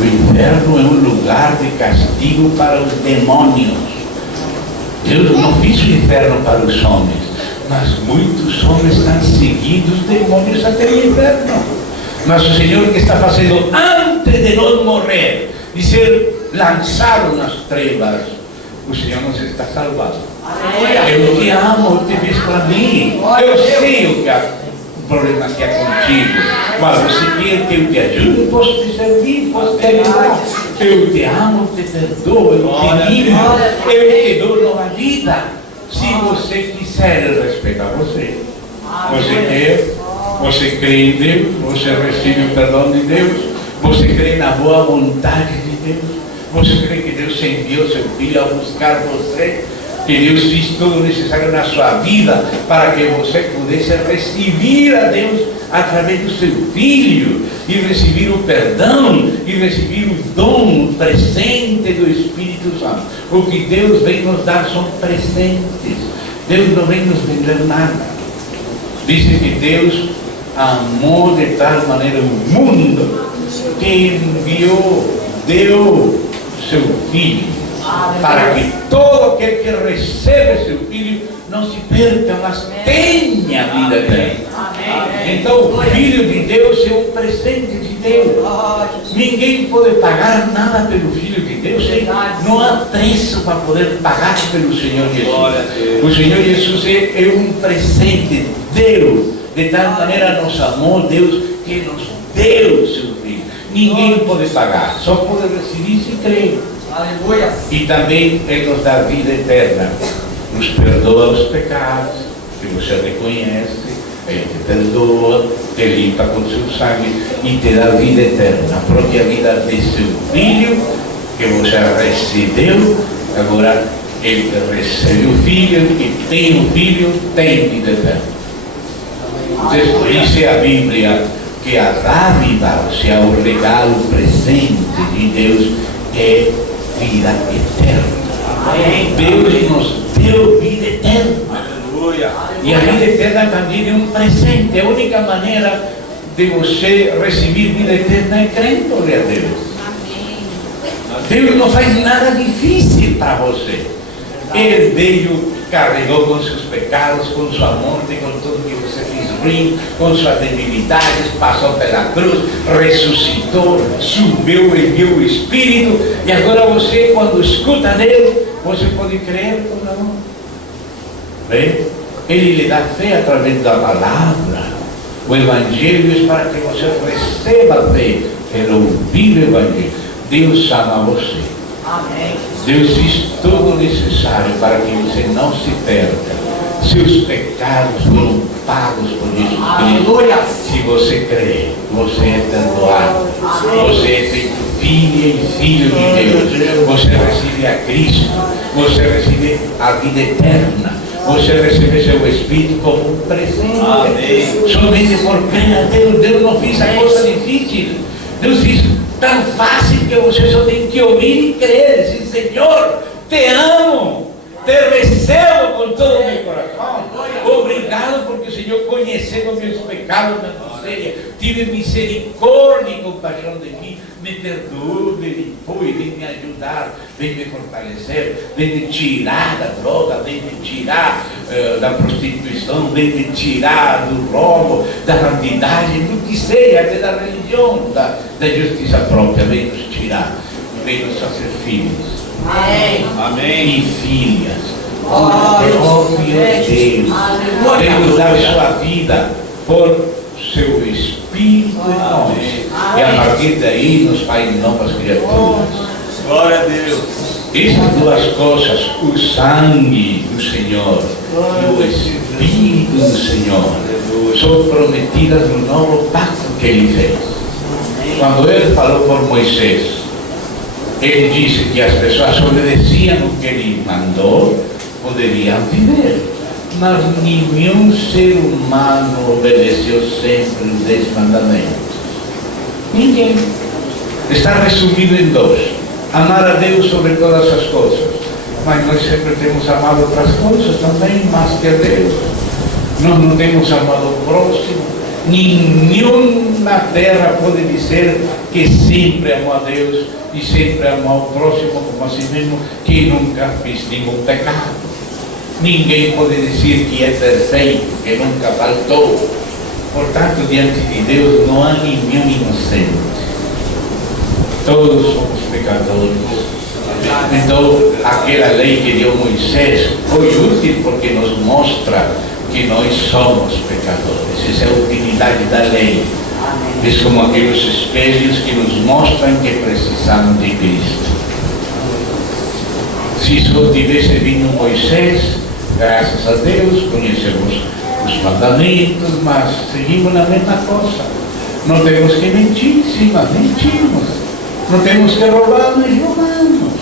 O inferno é um lugar de castigo para os demônios. Deus não fez o inferno para os homens, mas muitos homens estão seguindo os demônios até o inferno. Mas o Senhor que está fazendo antes de nós morrer, de ser lançado nas trevas, o Senhor nos está salvando. Eu te amo, eu te fiz para mim. Eu sei o que o problema que é contigo, mas você quer que eu te ajude, eu posso te servir, posso te ajudar. Eu te amo, eu te perdoo, eu te livro, eu te dou nova vida. Se você quiser, eu respeito você. Você quer, você crê em Deus, você recebe o perdão de Deus, você crê na boa vontade de Deus, você crê que Deus enviou seu Filho a buscar você, que Deus fez tudo o necessário na sua vida para que você pudesse receber a Deus através do seu Filho e receber o perdão e receber o dom, o presente do Espírito Santo. O que Deus vem nos dar são presentes. Deus não vem nos vender nada. Diz que Deus amou de tal maneira o mundo que deu seu Filho, para que todo aquele que recebe seu Filho não se perca, mas tenha vida eterna. Então o Filho de Deus é um presente de Deus. Ninguém pode pagar nada pelo Filho de Deus. Não há preço para poder pagar pelo Senhor Jesus. O Senhor Jesus é um presente. Deus de tal maneira nos amou, Deus, que nos deu seu Filho. Ninguém pode pagar, só pode receber se crer. Aleluia. E também Ele nos dá vida eterna, nos perdoa os pecados que você reconhece, Ele te perdoa, te limpa com seu sangue e te dá vida eterna, a própria vida de seu Filho que você recebeu. Agora ele que recebe o Filho, que tem o Filho, tem vida eterna. Diz a Bíblia que a dádiva, ou seja, o regalo presente de Deus é vida eterna. Deus nos deu vida eterna. E a vida eterna também é um presente. A única maneira de você receber vida eterna é crendo a Deus. Deus não faz nada difícil para você. Ele veio, carregou com seus pecados, com sua morte, com tudo que você fez ruim, com suas debilidades, passou pela cruz, ressuscitou, subiu, enviou o Espírito, e agora você, quando escuta dele, você pode crer ou não. Bem, ele lhe dá fé através da palavra. O Evangelho é para que você receba fé pelo ouvir o Evangelho. Deus ama você. Amém. Deus fez tudo o necessário para que você não se perca. Seus pecados foram pagos por Jesus Cristo. Se você crê, você é perdoado. Você é feito filha e filho de Deus. Você recebe a Cristo. Você recebe a vida eterna. Você recebe seu Espírito como um presente. Somente por crer a Deus. Deus não fez a coisa difícil. Deus fez tão fácil que você só tem que ouvir e crer. Dizer: Senhor, te amo. Te recebo com todo o meu coração. Obrigado porque o Senhor, conhecendo meus pecados na miséria, tive misericórdia e compaixão de mim, me perdoou, me limpou e vem me ajudar, vem me fortalecer, vem me tirar da droga, vem me tirar da prostituição, vem me tirar do roubo, da santidade, do que seja, até da religião, da justiça própria, vem nos tirar, vem nos fazer filhos. Amém. Amém. E filhas. Oh meu Deus, temos dar sua vida por seu Espírito em nós. E a partir daí nos faz novas criaturas. Glória a Deus. Essas duas coisas, o sangue do Senhor e o Espírito do Senhor, são prometidas no novo pacto que Ele fez. Quando Ele falou por Moisés, Ele disse que as pessoas obedeciam o que Ele mandou, poderiam viver. Mas nenhum ser humano obedeceu sempre os 10 mandamentos. Ninguém. Está resumido em 2. Amar a Deus sobre todas as coisas. Mas nós sempre temos amado outras coisas também, mais que a Deus. Nós não temos amado o próximo. Nenhum na terra pode dizer que sempre amou a Deus e sempre amou o próximo como a si mesmo, que nunca fez nenhum pecado. Ninguém pode dizer que é perfeito, que nunca faltou. Portanto, diante de Deus não há nenhum inocente. Todos somos pecadores. Então, aquela lei que deu Moisés foi útil porque nos mostra que nós somos pecadores. Essa é a utilidade da lei. É como aqueles espelhos que nos mostram que precisamos de Cristo. Se só tivesse vindo Moisés, graças a Deus, conhecemos os mandamentos, mas seguimos na mesma coisa. Não temos que mentir, sim, mas mentimos. Não temos que roubar, mas roubamos.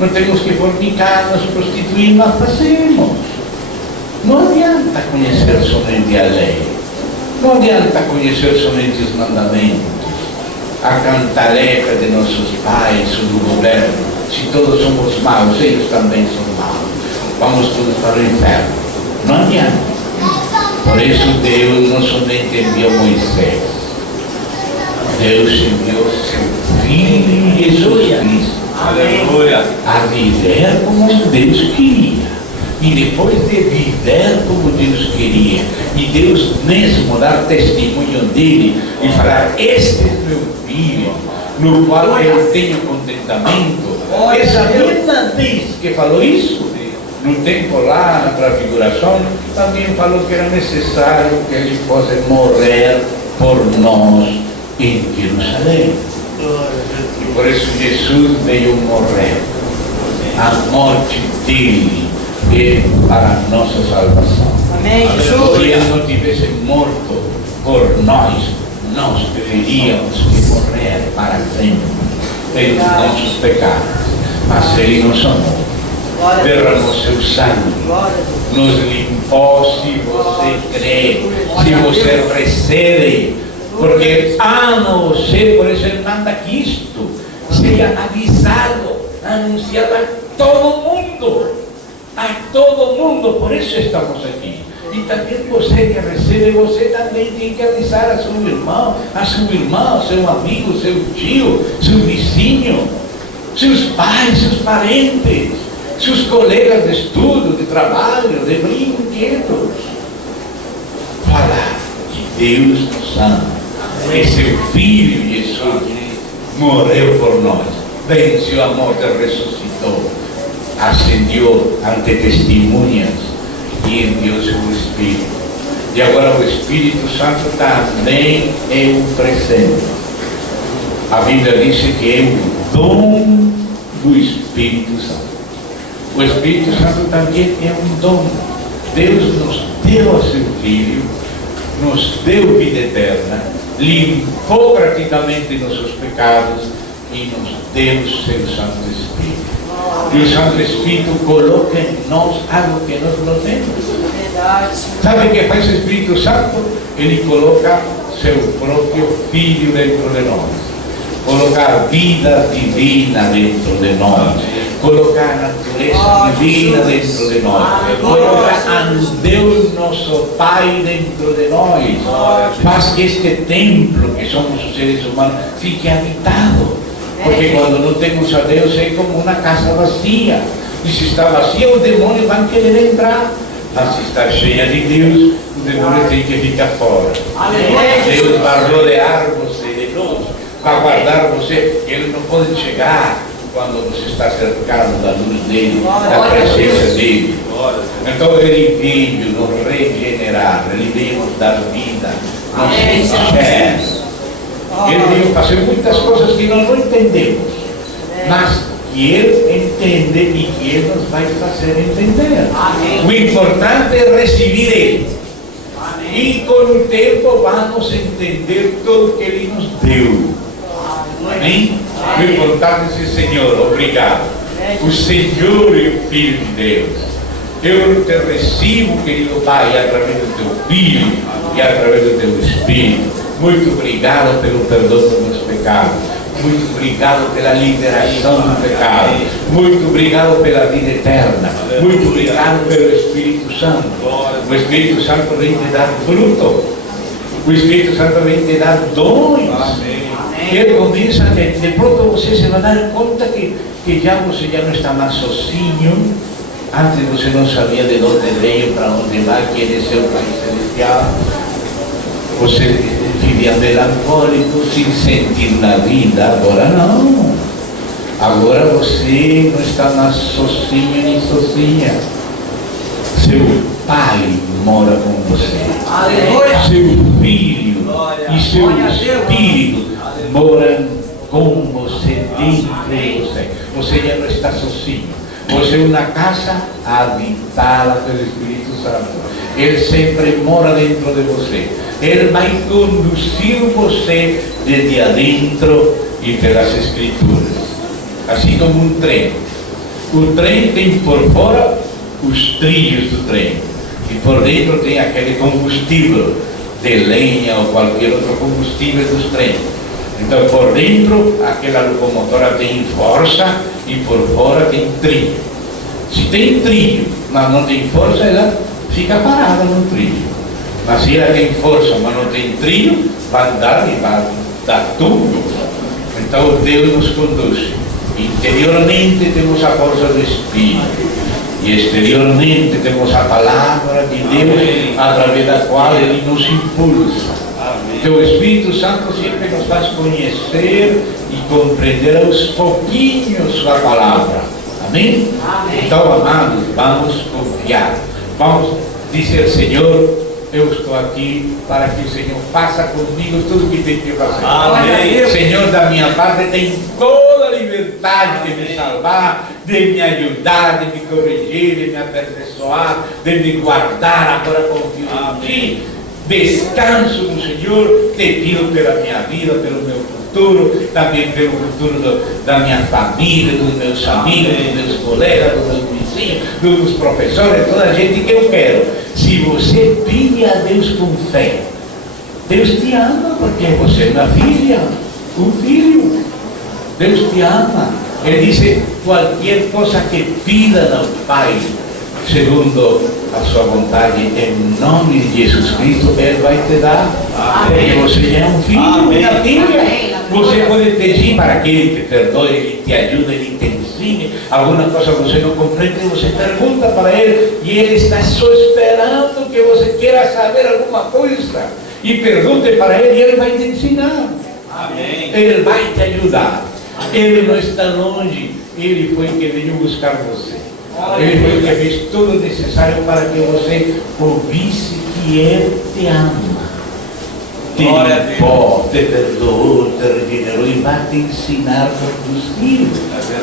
Não temos que fornicar, nos prostituir, mas fazemos. Não adianta conhecer somente a lei. Não adianta conhecer somente os mandamentos. A cantaleta de nossos pais, do governo. Se todos somos maus, eles também são maus. Vamos todos para o inferno. Não adianta. Por isso Deus não somente enviou Moisés. Deus enviou seu Filho Jesus Cristo. Aleluia. A viver como Deus queria. E depois de viver como Deus queria, e Deus mesmo dar testemunho dele e falar: este é meu filho, no qual eu tenho contentamento. Essa mesma vez que falou isso, no tempo lá, na prefiguração, também falou que era necessário que ele fosse morrer por nós em Jerusalém. E por isso Jesus veio morrer. A morte dele é para a nossa salvação. Amém. Se ele não tivesse morto por nós, nós deveríamos que morrer para sempre pelos nossos pecados. Mas ele nos amou, derramou seu sangue, nos limpou. Se você crê, se você recebe, porque ele ama você, por isso ele manda que isto seja avisado, anunciado a todo mundo. A todo mundo, por isso estamos aqui. E também você que recebe, você também tem que avisar a seu irmão, a sua irmã, seu amigo, seu tio, seu vizinho, seus pais, seus parentes, seus colegas de estudo, de trabalho, de brinquedos. Falar que Deus nos ama, que seu Filho Jesus morreu por nós, venceu a morte, ressuscitou, ascendiu ante testemunhas e enviou seu Espírito. E agora o Espírito Santo também é um presente. A Bíblia diz que é o dom do Espírito Santo. O Espírito Santo também é um dom. Deus nos deu a seu Filho, nos deu vida eterna, limpou gratuitamente nossos pecados e nos deu o seu Santo Espírito. E o Santo Espírito coloca em nós algo que nós não temos. Sabe o que faz o Espírito Santo? Ele coloca seu próprio Filho dentro de nós. colocar vida divina dentro de nós, colocar a natureza divina dentro de nós, colocar a Deus nosso Pai dentro de nós. Faz que este templo, que somos os seres humanos, fique habitado. Porque quando não temos a Deus é como uma casa vazia. E se está vazia, os demônios vão querer entrar. Mas se está cheia de Deus, o demônio tem que ficar fora. Deus vai rodear você de luz, vai guardar você. Ele não pode chegar quando você está cercado da luz dele, da presença dele. Então ele veio nos regenerar, ele veio nos dar vida, nos encher. Ele veio fazer muitas coisas que nós não entendemos, mas que Ele entende e que Ele nos vai fazer entender. O importante é receber Ele. E com o tempo vamos entender tudo que Ele nos deu. Amém? O importante é dizer: Senhor, obrigado. O Senhor é o Filho de Deus. Eu te recebo, querido Pai, através do Teu Filho e através do Teu Espírito. Muito obrigado pelo perdão dos meus pecados. Muito obrigado pela liberação do pecado. Muito obrigado pela vida eterna. Muito obrigado pelo Espírito Santo. O Espírito Santo vem te dar fruto. O Espírito Santo vem te dar dons. Ele começa a de pronto você se vai dar conta que já você já não está mais sozinho. Antes você não sabia de onde veio, para onde vai, que ele é seu Pai Celestial. Você vivia melancólico, sem sentir na vida. Agora não. Agora você não está mais sozinho nem sozinha. Seu Pai mora com você. Aleluia. Seu Filho e seu Espírito moram com você, dentro de você. Você já não está sozinho. Você é uma casa habitada pelo Espírito Santo. Ele sempre mora dentro de você. Ele vai conduzir você desde adentro e pelas Escrituras. Assim como um trem. O trem tem por fora os trilhos do trem. E por dentro tem aquele combustível de lenha ou qualquer outro combustível dos trens. Então por dentro aquela locomotora tem força e por fora tem trilho. Se tem trilho, mas não tem força, ela fica parada no trilho. Mas se ela tem força, mas não tem trilho, vai andar e vai dar tudo. Então Deus nos conduz. Interiormente temos a força do Espírito. E exteriormente temos a palavra de Deus, através da qual Ele nos impulsa. Então o Espírito Santo sempre nos faz conhecer e compreender aos pouquinhos sua palavra. Amém? Então, amados, vamos confiar. Vamos dizer: Senhor, eu estou aqui para que o Senhor faça comigo tudo o que tem que fazer. Amém. Senhor, da minha parte, tem toda a liberdade de me salvar, de me ajudar, de me corrigir, de me aperfeiçoar, de me guardar. Agora confio em Ti. Descanso no Senhor, te pido pela minha vida, pelo meu futuro, também pelo futuro da minha família, dos meus amigos, dos meus colegas, dos meus vizinhos, dos professores, toda a gente que eu quero. Se você pede a Deus com fé, Deus te ama, porque você é uma filha, um filho. Deus te ama. Ele disse: qualquer coisa que pida ao Pai, segundo a sua vontade, em nome de Jesus Cristo, Ele vai te dar. Porque você já é um filho, uma filha. Você pode pedir para que Ele te perdoe, Ele te ajude, Ele te ensine. Alguma coisa você não compreende, você pergunta para Ele, e Ele está só esperando que você queira saber alguma coisa. E pergunte para Ele, e Ele vai te ensinar. Amém. Ele vai te ajudar. Ele não está longe. Ele foi que veio buscar você. Ele foi que fez tudo necessário para que você ouvisse que Ele te ama. Te limpou, te perdoou, te regenerou e vai te ensinar a conduzir.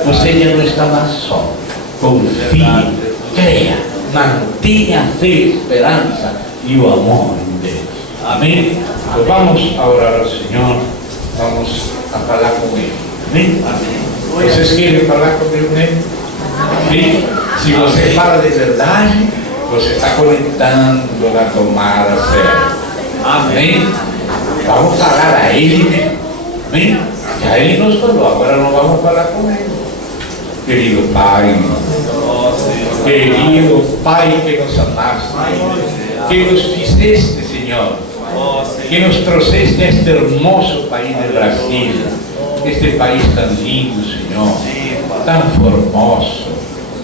Você já não está mais só. Confie, creia, mantenha a fé, esperança e o amor em Deus. Amém? Então vamos a orar ao Senhor. Vamos a falar com Ele. Amém? Amém. Vocês querem falar comigo mesmo? Sim? Se você fala de verdade, você está conectando na tomada certa. Amém? Vamos falar a Ele mesmo. Amém? E aí nos falou, agora não vamos falar com ele. Querido Pai, querido Pai que nos amaste, que nos fizeste, Senhor, que nos trouxeste a este hermoso país do Brasil, este país tão lindo, Senhor, tão formoso,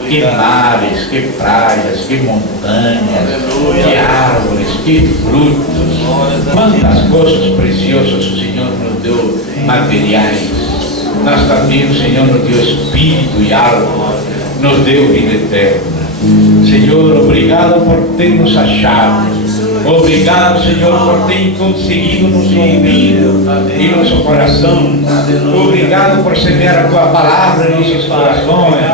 que mares, que praias, que montanhas, que árvores, que frutos, quantas coisas preciosas o Senhor nos deu materiais, mas também o Senhor nos deu espírito e alma, nos deu vida eterna. Senhor, obrigado por ter nos achado. Obrigado, Senhor, por ter conseguido nos ouvir em nosso coração. Obrigado por semear a Tua palavra em nossos corações.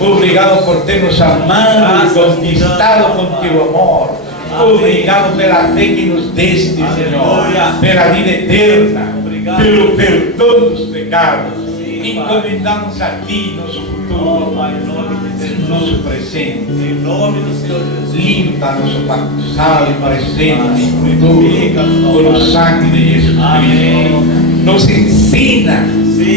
Obrigado por ter nos amado e conquistado com Teu amor. Obrigado pela fé que nos deste, Senhor, pela vida eterna, pelo perdão dos pecados. Encomendamos a Ti nosso futuro, nosso presente. Em nome do Senhor Jesus. Limpa nosso passado, presente e futuro com o sangue de Jesus Cristo. Nos ensina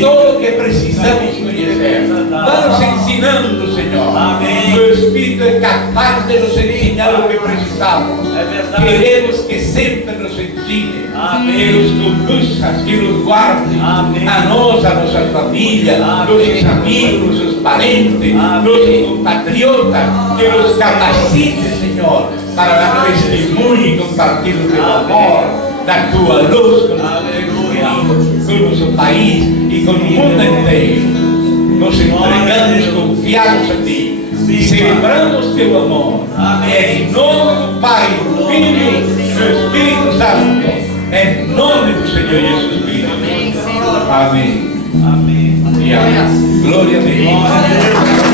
tudo o que precisamos conhecer. Vamos ensinando, Senhor. Amém. O Espírito é capaz de nos ensinar o que precisamos. É verdade. Queremos que sempre nos ensine, Amém. que nos conduza, que nos guarde. Amém. A nós, a nossa família, nossos amigos, nossos parentes, nossos compatriotas, que nos capacite, Senhor, para dar testemunho e compartilhar o teu amor, da tua luz com nossos queridos, com o nosso país e com o mundo inteiro. Nos entregamos confiados a Ti, celebramos Teu amor. É em nome do Pai, do Filho e do Espírito Santo. É em nome do Senhor Jesus Cristo. Amém, Senhor. Amém. Amém. E amém. Glória a Deus.